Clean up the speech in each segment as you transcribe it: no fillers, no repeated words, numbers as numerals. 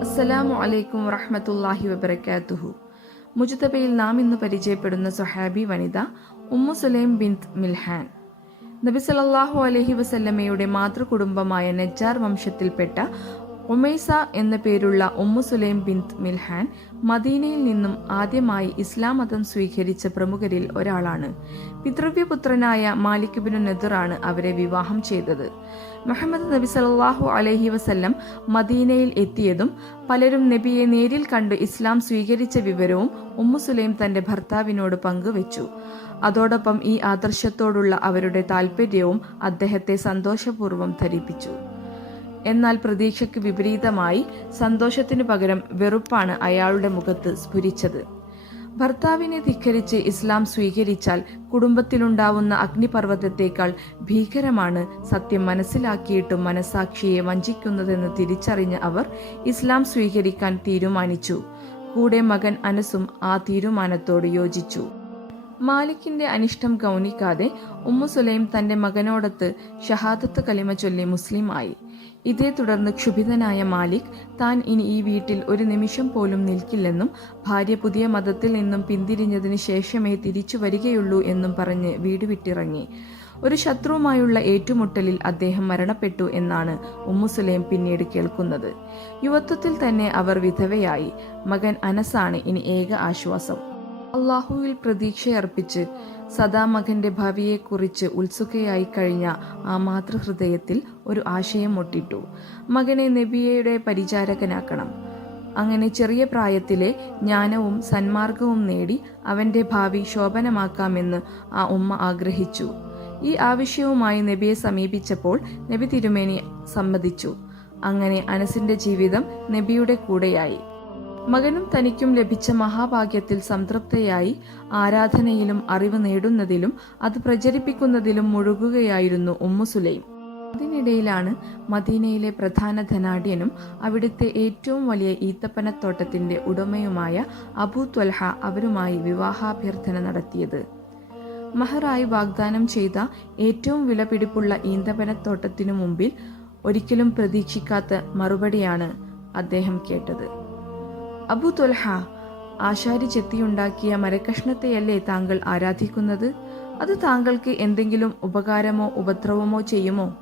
അസ്സലാമു അലൈക്കും വറഹ്മത്തുള്ളാഹി വബറകാതുഹു. മുജ്തബയിൽ നാം ഇന്ന് പരിചയപ്പെടുന്ന സ്വഹാബി വനിത ഉമ്മു സുലൈം ബിൻത് മിൽഹാൻ. നബി സല്ലല്ലാഹു അലൈഹി വസല്ലമയുടെ മാതൃകുടുംബമായ നജ്ജാർ വംശത്തിൽപ്പെട്ട ഉമൈസ എന്ന പേരുള്ള ഉമ്മു സുലൈം ബിൻത് മിൽഹാൻ മദീനയിൽ നിന്നും ആദ്യമായി ഇസ്ലാം മതം സ്വീകരിച്ച പ്രമുഖരിൽ ഒരാളാണ്. പിതൃവ്യപുത്രനായ മാലിക് ഇബ്നു നദിറാണ് അവരെ വിവാഹം ചെയ്തത്. മുഹമ്മദ് നബി സല്ലല്ലാഹു അലൈഹി വസല്ലം മദീനയിൽ എത്തിയതും പലരും നബിയെ നേരിൽ കണ്ട് ഇസ്ലാം സ്വീകരിച്ച വിവരവും ഉമ്മു സുലൈം തന്റെ ഭർത്താവിനോട് പങ്കുവച്ചു. അതോടൊപ്പം ഈ ആദർശത്തോടുള്ള അവരുടെ താല്പര്യവും അദ്ദേഹത്തെ സന്തോഷപൂർവ്വം ധരിപ്പിച്ചു. എന്നാൽ പ്രതീക്ഷയ്ക്ക് വിപരീതമായി സന്തോഷത്തിനു പകരം വെറുപ്പാണ് അയാളുടെ മുഖത്ത് സ്ഫുരിച്ചത്. ഭർത്താവിനെ ധിക്കരിച്ച് ഇസ്ലാം സ്വീകരിച്ചാൽ കുടുംബത്തിലുണ്ടാവുന്ന അഗ്നിപർവ്വതത്തേക്കാൾ ഭീകരമാണ് സത്യം മനസ്സിലാക്കിയിട്ടും മനസാക്ഷിയെ വഞ്ചിക്കുന്നതെന്ന് തിരിച്ചറിഞ്ഞ അവർ ഇസ്ലാം സ്വീകരിക്കാൻ തീരുമാനിച്ചു. കൂടെ മകൻ അനസും ആ തീരുമാനത്തോട് യോജിച്ചു. മാലിക്കിന്റെ അനിഷ്ടം ഗൗനിക്കാതെ ഉമ്മു സുലൈം തന്റെ മകനോടൊത്ത് ഷഹാദത്ത് കലിമ ചൊല്ലി മുസ്ലിമായി. ഇതേ തുടർന്ന് ക്ഷുഭിതനായ മാലിക് താൻ ഇനി ഈ വീട്ടിൽ ഒരു നിമിഷം പോലും നിൽക്കില്ലെന്നും ഭാര്യ പുതിയ മതത്തിൽ നിന്നും പിന്തിരിഞ്ഞതിന് ശേഷമേ തിരിച്ചു വരികയുള്ളൂ എന്നും പറഞ്ഞ് വീട് വിട്ടിറങ്ങി. ഒരു ശത്രുവുമായുള്ള ഏറ്റുമുട്ടലിൽ അദ്ദേഹം മരണപ്പെട്ടു എന്നാണ് ഉമ്മു സുലൈം പിന്നീട് കേൾക്കുന്നത്. യുവത്വത്തിൽ തന്നെ അവർ വിധവയായി. മകൻ അനസാണ് ഇനി ഏക ആശ്വാസം. അള്ളാഹുവിൽ പ്രതീക്ഷയർപ്പിച്ച് സദാ മകന്റെ ഭാവിയെക്കുറിച്ച് ഉത്സുകയായി കഴിഞ്ഞ ആ മാതൃഹൃദയത്തിൽ ഒരു ആശയം മുട്ടിട്ടു. മകനെ നബിയുടെ പരിചാരകനാക്കണം. അങ്ങനെ ചെറിയ പ്രായത്തിലെ ജ്ഞാനവും സന്മാർഗവും നേടി അവന്റെ ഭാവി ശോഭനമാക്കാമെന്ന് ആ ഉമ്മ ആഗ്രഹിച്ചു. ഈ ആവശ്യവുമായി നബിയെ സമീപിച്ചപ്പോൾ നബി തിരുമേനി സമ്മതിച്ചു. അങ്ങനെ അനസിന്റെ ജീവിതം നബിയുടെ കൂടെയായി. മകനും തനിക്കും ലഭിച്ച മഹാഭാഗ്യത്തിൽ സംതൃപ്തയായി ആരാധനയിലും അറിവ് നേടുന്നതിലും അത് പ്രചരിപ്പിക്കുന്നതിലും മുഴുകുകയായിരുന്നു ഉമ്മു സുലൈം. അതിനിടയിലാണ് മദീനയിലെ പ്രധാന ധനാഢ്യനും അവിടുത്തെ ഏറ്റവും വലിയ ഈത്തപ്പനത്തോട്ടത്തിന്റെ ഉടമയുമായ അബൂ ത്വൽഹ അവരുമായി വിവാഹാഭ്യർത്ഥന നടത്തിയത്. മഹറായി വാഗ്ദാനം ചെയ്ത ഏറ്റവും വിലപിടിപ്പുള്ള ഈന്തപ്പനത്തോട്ടത്തിനു മുമ്പിൽ ഒരിക്കലും പ്രതീക്ഷിക്കാത്ത മറുപടിയാണ് അദ്ദേഹം കേട്ടത്. അബൂ ത്വൽഹ, ആശാരി ചെത്തിയുണ്ടാക്കിയ മരക്കഷ്ണത്തെയല്ലേ താങ്കൾ ആരാധിക്കുന്നത്? അത് താങ്കൾക്ക് എന്തെങ്കിലും ഉപകാരമോ ഉപദ്രവമോ ചെയ്യുമോ?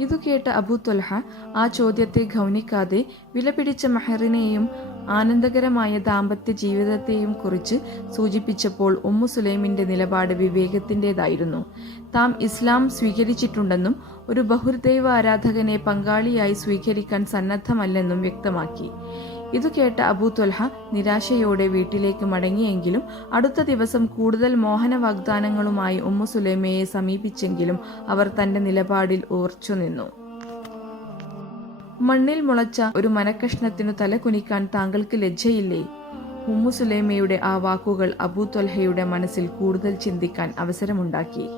ഇതു കേട്ട അബൂ ത്വൽഹ ആ ചോദ്യത്തെ ഗൗനിക്കാതെ വിലപിടിച്ച മഹറിനെയും ആനന്ദകരമായ ദാമ്പത്യ ജീവിതത്തെയും കുറിച്ച് സൂചിപ്പിച്ചപ്പോൾ ഉമ്മു സുലൈമിന്റെ നിലപാട് വിവേകത്തിൻ്റെതായിരുന്നു. താം ഇസ്ലാം സ്വീകരിച്ചിട്ടുണ്ടെന്നും ഒരു ബഹുദൈവ ആരാധകനെ പങ്കാളിയായി സ്വീകരിക്കാൻ സന്നദ്ധമല്ലെന്നും വ്യക്തമാക്കി. ഇതു കേട്ട അബൂ ത്വൽഹ നിരാശയോടെ വീട്ടിലേക്ക് മടങ്ങിയെങ്കിലും അടുത്ത ദിവസം കൂടുതൽ മോഹന വാഗ്ദാനങ്ങളുമായി ഉമ്മു സുലൈമയെ സമീപിച്ചെങ്കിലും അവർ തന്റെ നിലപാടിൽ ഉറച്ചുനിന്നു. മണ്ണിൽ മുളച്ച ഒരു മരക്കഷ്ണത്തിനു തല കുനിക്കാൻ താങ്കൾക്ക് ലജ്ജയില്ലേ? ഉമ്മു സുലൈമയുടെ ആ വാക്കുകൾ അബൂ ത്വൽഹയുടെ മനസ്സിൽ കൂടുതൽ ചിന്തിക്കാൻ അവസരമുണ്ടാക്കി.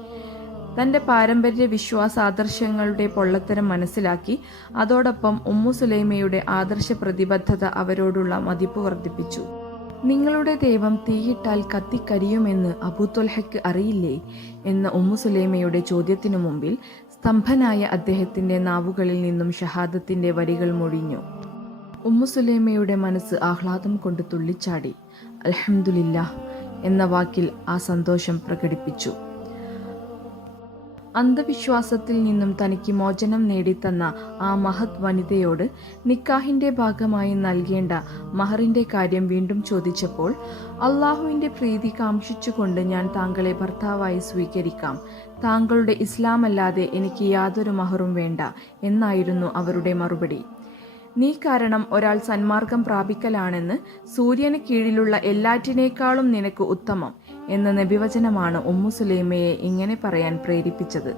തന്റെ പാരമ്പര്യ വിശ്വാസാദർശങ്ങളുടെ പൊള്ളത്തരം മനസ്സിലാക്കി. അതോടൊപ്പം ഉമ്മു സുലൈമയുടെ ആദർശ പ്രതിബദ്ധത അവരോടുള്ള മതിപ്പ് വർദ്ധിപ്പിച്ചു. നിങ്ങളുടെ ദൈവം തീയിട്ടാൽ കത്തിക്കരിയുമെന്ന് അബൂ ത്വൽഹയ്ക്ക് അറിയില്ലേ എന്ന ഉമ്മു സുലൈമയുടെ ചോദ്യത്തിനു മുമ്പിൽ സ്തംഭനായ അദ്ദേഹത്തിന്റെ നാവുകളിൽ നിന്നും ഷഹാദത്തിന്റെ വരികൾ മൊഴിഞ്ഞു. ഉമ്മു സുലൈമയുടെ മനസ്സ് ആഹ്ലാദം കൊണ്ട് തുള്ളിച്ചാടി. അൽഹംദുലില്ലാഹ് എന്ന വാക്കിൽ ആ സന്തോഷം പ്രകടിപ്പിച്ചു. അന്ധവിശ്വാസത്തിൽ നിന്നും തനിക്ക് മോചനം നേടിത്തന്ന ആ മഹത് വനിതയോട് നിക്കാഹിന്റെ ഭാഗമായി നൽകേണ്ട മഹറിന്റെ കാര്യം വീണ്ടും ചോദിച്ചപ്പോൾ, അള്ളാഹുവിന്റെ പ്രീതി കാംക്ഷിച്ചുകൊണ്ട് ഞാൻ താങ്കളെ ഭർത്താവായി സ്വീകരിക്കാം. താങ്കളുടെ ഇസ്ലാമല്ലാതെ എനിക്ക് യാതൊരു മഹറും വേണ്ട എന്നായിരുന്നു അവരുടെ മറുപടി. നീ കാരണം ഒരാൾ സന്മാർഗം പ്രാപിക്കലാണെന്ന് സൂര്യന് കീഴിലുള്ള എല്ലാറ്റിനേക്കാളും നിനക്ക് ഉത്തമം എന്ന നബിവചനമാണ് ഉമ്മു സുലൈമയെ ഇങ്ങനെ പറയാൻ പ്രേരിപ്പിച്ചത്.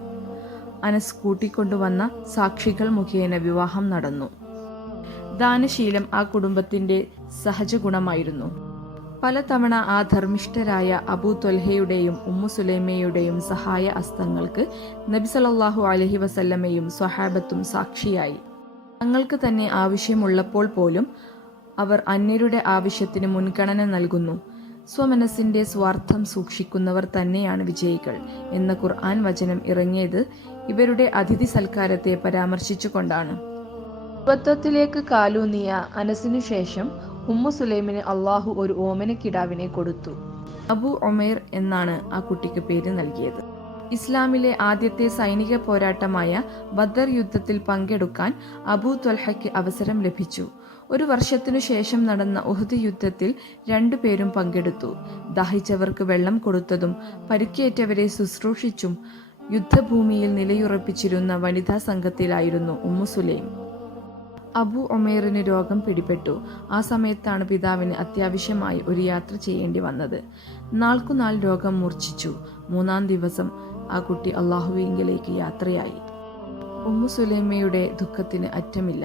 അനസ് കൂട്ടിക്കൊണ്ടുവന്ന സാക്ഷികൾ മുഖേന വിവാഹം നടന്നു. ദാനശീലം ആ കുടുംബത്തിന്റെ സഹജഗുണമായിരുന്നു. പലതവണ ആ ധർമ്മിഷ്ഠരായ അബൂ ത്വൽഹയുടെയും ഉമ്മു സുലൈമയുടെയും സഹായ ഹസ്തങ്ങൾക്ക് നബി സല്ലല്ലാഹു അലൈഹി വസല്ലമയും സ്വഹാബത്തും സാക്ഷിയായി. തങ്ങൾക്ക് തന്നെ ആവശ്യമുള്ളപ്പോൾ പോലും അവർ അന്യരുടെ ആവശ്യത്തിന് മുൻഗണന നൽകുന്നു. സ്വമനസ്സിന്റെ സ്വാർത്ഥം സൂക്ഷിക്കുന്നവർ തന്നെയാണ് വിജയികൾ എന്ന ഖുർആൻ വചനം ഇറങ്ങിയത് ഇവരുടെ അതിഥി സൽക്കാരത്തെ പരാമർശിച്ചുകൊണ്ടാണ്. യുവത്വത്തിലേക്ക് കാലൂന്നിയ അനസിനു ശേഷം ഉമ്മു സുലൈമിന് അള്ളാഹു ഒരു ഓമനക്കിടാവിനെ കൊടുത്തു. അബു ഉമൈർ എന്നാണ് ആ കുട്ടിക്ക് പേര് നൽകിയത്. ഇസ്ലാമിലെ ആദ്യത്തെ സൈനിക പോരാട്ടമായ ബദർ യുദ്ധത്തിൽ പങ്കെടുക്കാൻ അബൂ ത്വൽഹയ്ക്ക് അവസരം ലഭിച്ചു. ഒരു വർഷത്തിനു ശേഷം നടന്ന ഉഹദ് യുദ്ധത്തിൽ 2 പേരും പങ്കെടുത്തു. ദാഹിച്ചവർക്ക് വെള്ളം കൊടുത്തതും പരിക്കേറ്റവരെ ശുശ്രൂഷിച്ചും യുദ്ധഭൂമിയിൽ നിലയുറപ്പിച്ചിരുന്ന വനിതാ സംഘത്തിലായിരുന്നു ഉമ്മു സുലൈം. അബു ഉമൈറിന് രോഗം പിടിപെട്ടു. ആ സമയത്താണ് പിതാവിന് അത്യാവശ്യമായി ഒരു യാത്ര ചെയ്യേണ്ടി വന്നത്. നാൾക്കുനാൾ രോഗം മൂർച്ഛിച്ചു. 3-ാം ദിവസം ആ കുട്ടി അള്ളാഹുവിങ്കിലേക്ക് യാത്രയായി. ഉമ്മു സുലൈമയുടെ ദുഃഖത്തിന് അറ്റമില്ല.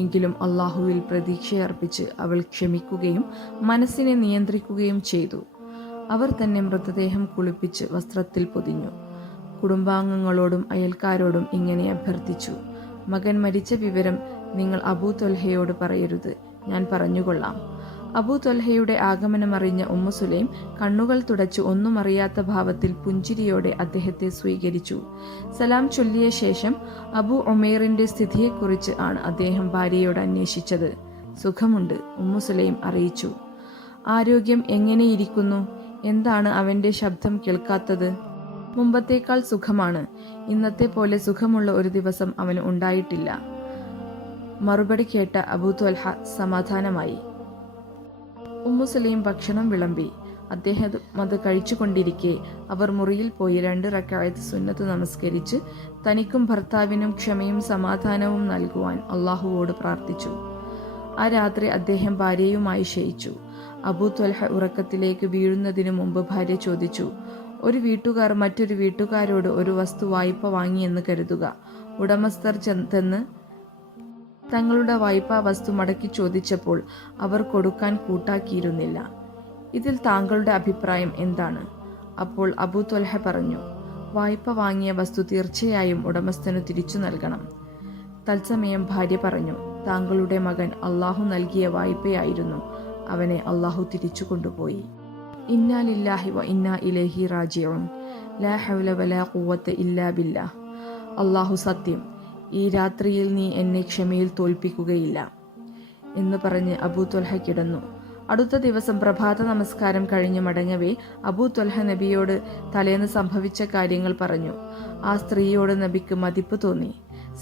എങ്കിലും അള്ളാഹുവിൽ പ്രതീക്ഷയർപ്പിച്ച് അവൾ ക്ഷമിക്കുകയും മനസ്സിനെ നിയന്ത്രിക്കുകയും ചെയ്തു. അവർ തന്നെ മൃതദേഹം കുളിപ്പിച്ച് വസ്ത്രത്തിൽ പൊതിഞ്ഞു. കുടുംബാംഗങ്ങളോടും അയൽക്കാരോടും ഇങ്ങനെ അഭ്യർത്ഥിച്ചു: മകൻ മരിച്ച വിവരം നിങ്ങൾ അബൂ ത്വൽഹയോട് പറയരുത്, ഞാൻ പറഞ്ഞുകൊള്ളാം. അബൂ ത്വൽഹയുടെ ആഗമനമറിഞ്ഞ ഉമ്മു സുലൈം കണ്ണുകൾ തുടച്ച് ഒന്നും അറിയാത്ത ഭാവത്തിൽ പുഞ്ചിരിയോടെ അദ്ദേഹത്തെ സ്വീകരിച്ചു. സലാം ചൊല്ലിയ ശേഷം അബൂ ഉമൈറിന്റെ സ്ഥിതിയെക്കുറിച്ച് ആണ് അദ്ദേഹം ഭാര്യയോട് അന്വേഷിച്ചത്. സുഖമുണ്ട്, ഉമ്മു സുലൈം അറിയിച്ചു. ആരോഗ്യം എങ്ങനെയിരിക്കുന്നു? എന്താണ് അവന്റെ ശബ്ദം കേൾക്കാത്തത്? മുമ്പത്തേക്കാൾ സുഖമാണ്. ഇന്നത്തെ പോലെ സുഖമുള്ള ഒരു ദിവസം അവന് ഉണ്ടായിട്ടില്ല. മറുപടി കേട്ട അബൂ ത്വൽഹ സമാധാനമായി. ഉമ്മു സുലൈം ഭക്ഷണം വിളമ്പി. അദ്ദേഹം അത് കഴിച്ചുകൊണ്ടിരിക്കെ അവർ മുറിയിൽ പോയി 2 റക്അത്ത് സുന്നത്ത് നമസ്കരിച്ച് തനിക്കും ഭർത്താവിനും ക്ഷമയും സമാധാനവും നൽകുവാൻ അള്ളാഹുവോട് പ്രാർത്ഥിച്ചു. ആ രാത്രി അദ്ദേഹം ഭാര്യയുമായി ശയിച്ചു. അബൂ ത്വൽഹ ഉറക്കത്തിലേക്ക് വീഴുന്നതിനു മുമ്പ് ഭാര്യ ചോദിച്ചു: ഒരു വീട്ടുകാർ മറ്റൊരു വീട്ടുകാരോട് ഒരു വസ്തു വായ്പ വാങ്ങിയെന്ന് കരുതുക. ഉടമസ്ഥർ ചെന്ന് തങ്ങളുടെ വായ്പാ വസ്തു മടക്കി ചോദിച്ചപ്പോൾ അവർ കൊടുക്കാൻ കൂട്ടാക്കിയിരുന്നില്ല. ഇതിൽ താങ്കളുടെ അഭിപ്രായം എന്താണ്? അപ്പോൾ അബൂ ത്വൽഹ പറഞ്ഞു: വായ്പ വാങ്ങിയ വസ്തു തീർച്ചയായും ഉടമസ്ഥനു തിരിച്ചു നൽകണം. തത്സമയം ഭാര്യ പറഞ്ഞു: താങ്കളുടെ മകൻ അള്ളാഹു നൽകിയ വായ്പയായിരുന്നു. അവനെ അള്ളാഹു തിരിച്ചു കൊണ്ടുപോയി. ഇന്നാ ലില്ലാഹി വ ഇന്നാ ഇലൈഹി റാജിഊൻ. ലാ ഹൗല വലാ ഖുവത ഇല്ലാ ബില്ലാഹ്. അള്ളാഹു സത്യം, ഈ രാത്രിയിൽ നീ എന്നെ ക്ഷമയിൽ തോൽപ്പിക്കുകയില്ല എന്ന് പറഞ്ഞ് അബൂ ത്വൽഹ കിടന്നു. അടുത്ത ദിവസം പ്രഭാത നമസ്കാരം കഴിഞ്ഞ് മടങ്ങവേ അബൂ ത്വൽഹ നബിയോട് തലേന്ന് സംഭവിച്ച കാര്യങ്ങൾ പറഞ്ഞു. ആ സ്ത്രീയോട് നബിക്ക് മതിപ്പ് തോന്നി.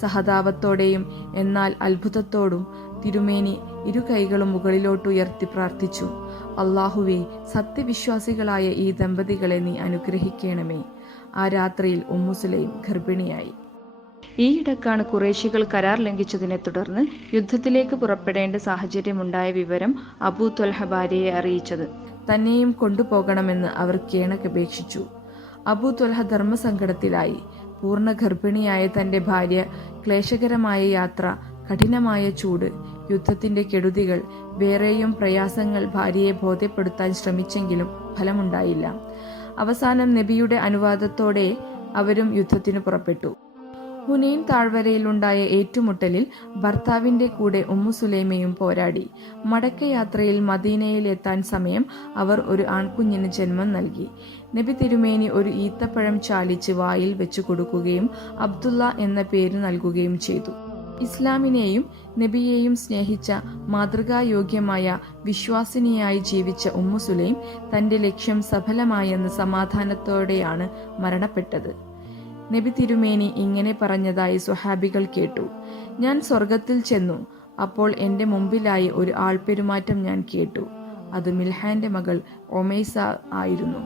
സഹതാപത്തോടെയും എന്നാൽ അത്ഭുതത്തോടും തിരുമേനി 2 കൈകളും മുകളിലോട്ടുയർത്തി പ്രാർത്ഥിച്ചു: അള്ളാഹുവേ, സത്യവിശ്വാസികളായ ഈ ദമ്പതികളെ നീ അനുഗ്രഹിക്കണമേ. ആ രാത്രിയിൽ ഉമ്മു സുലൈം ഗർഭിണിയായി. ഈയിടക്കാണ് ഖുറൈശികൾ കരാർ ലംഘിച്ചതിനെ തുടർന്ന് യുദ്ധത്തിലേക്ക് പുറപ്പെടേണ്ട സാഹചര്യമുണ്ടായ വിവരം അബൂ ത്വൽഹ ഭാര്യയെ അറിയിച്ചത്. തന്നെയും കൊണ്ടുപോകണമെന്ന് അവർ കേണപേക്ഷിച്ചു. അബൂ ത്വൽഹ ധർമ്മസങ്കടത്തിലായി. പൂർണ്ണ ഗർഭിണിയായ തന്റെ ഭാര്യ, ക്ലേശകരമായ യാത്ര, കഠിനമായ ചൂട്, യുദ്ധത്തിന്റെ കെടുതികൾ, വേറെയും പ്രയാസങ്ങൾ ഭാര്യയെ ബോധ്യപ്പെടുത്താൻ ശ്രമിച്ചെങ്കിലും ഫലമുണ്ടായില്ല. അവസാനം നബിയുടെ അനുവാദത്തോടെ അവരും യുദ്ധത്തിനു പുറപ്പെട്ടു. ഹുനൈൻ താഴ്വരയിലുണ്ടായ ഏറ്റുമുട്ടലിൽ ഭർത്താവിന്റെ കൂടെ ഉമ്മു സുലൈമയും പോരാടി. മടക്കയാത്രയിൽ മദീനയിൽ എത്താൻ സമയം അവർ ഒരു ആൺകുഞ്ഞിന് ജന്മം നൽകി. നബി തിരുമേനി ഒരു ഈത്തപ്പഴം ചാലിച്ച് വായിൽ വെച്ചു കൊടുക്കുകയും അബ്ദുള്ള എന്ന പേര് നൽകുകയും ചെയ്തു. ഇസ്ലാമിനെയും നബിയെയും സ്നേഹിച്ച മാതൃകായോഗ്യമായ വിശ്വാസിനിയായി ജീവിച്ച ഉമ്മു സുലൈം തന്റെ ലക്ഷ്യം സഫലമായെന്ന് സമാധാനത്തോടെയാണ് മരണപ്പെട്ടത്. നബി തിരുമേനി ഇങ്ങനെ പറഞ്ഞതായി സ്വഹാബികൾ കേട്ടു: ഞാൻ സ്വർഗത്തിൽ ചെന്നു. അപ്പോൾ എന്റെ മുമ്പിലായി ഒരു ആൾപെരുമാറ്റം ഞാൻ കേട്ടു. അത് മിൽഹാന്റെ മകൾ ഒമൈസ ആയിരുന്നു.